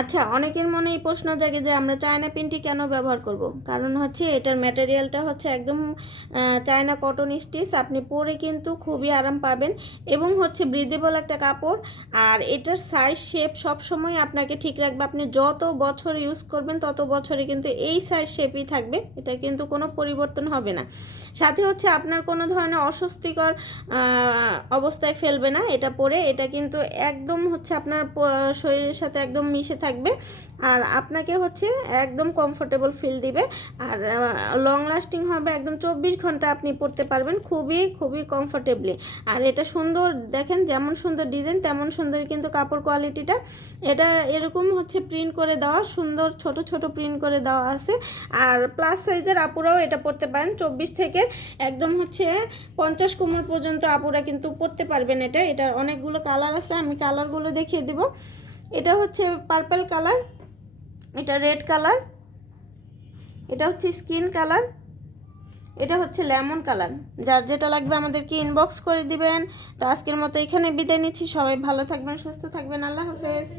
আচ্ছা অনেকের মনে এই প্রশ্ন জাগে যে আমরা চায়না পিনটি কেন ব্যবহার করব? কারণ হচ্ছে এটার ম্যাটেরিয়ালটা হচ্ছে একদম চায়না কটন স্টিচ আপনি পরে কিন্তু খুবই আরাম পাবেন এবং হচ্ছে ব্রিদেবল একটা কাপড়। আর এটার সাইজ শেপ সব সময় আপনাকে ঠিক রাখবে। আপনি যত বছর ইউজ করবেন, তত বছরে কিন্তু এই সাইজ শেপই থাকবে। এটা কিন্তু কোনো পরিবর্তন হবে না। সাথে হচ্ছে আপনার কোনো ধরনের অস্বস্তিকর অবস্থায় ফেলবে না। এটা পরে, এটা কিন্তু একদম হচ্ছে আপনার শরীরের সাথে একদম মিশে থাকবে। আর আপনাকে হচ্ছে একদম কমফোর্টেবল ফিল দিবে। আর লং লাস্টিং হবে একদম চব্বিশ ঘণ্টা আপনি পরতে পারবেন খুবই খুবই কমফোর্টেবলি আর এটা সুন্দর, দেখেন যেমন সুন্দর ডিজাইন তেমন সুন্দর কিন্তু কাপড় কোয়ালিটিটা এটা এরকম হচ্ছে প্রিন্ট করে দেওয়া, সুন্দর ছোট ছোট প্রিন্ট করে দেওয়া আছে। আর প্লাস সাইজের আপুরাও এটা পরতে পারেন। চব্বিশ থেকে একদম হচ্ছে পঞ্চাশ কোমর পর্যন্ত আপুরা কিন্তু পরতে পারবেন এটা। এটার অনেকগুলো কালার আছে, আমি কালারগুলো দেখিয়ে দেব। এটা হচ্ছে পার্পল কালার এটা রেড কালার এটা হচ্ছে স্কিন কালার এটা হচ্ছে লেমন কালার যার যেটা লাগবে আমাদেরকে ইনবক্স করে দিবেন। তো আজকের মতো এখানে বিদায় নিচ্ছি। সবাই ভালো থাকবেন, সুস্থ থাকবেন। আল্লাহ হাফেজ।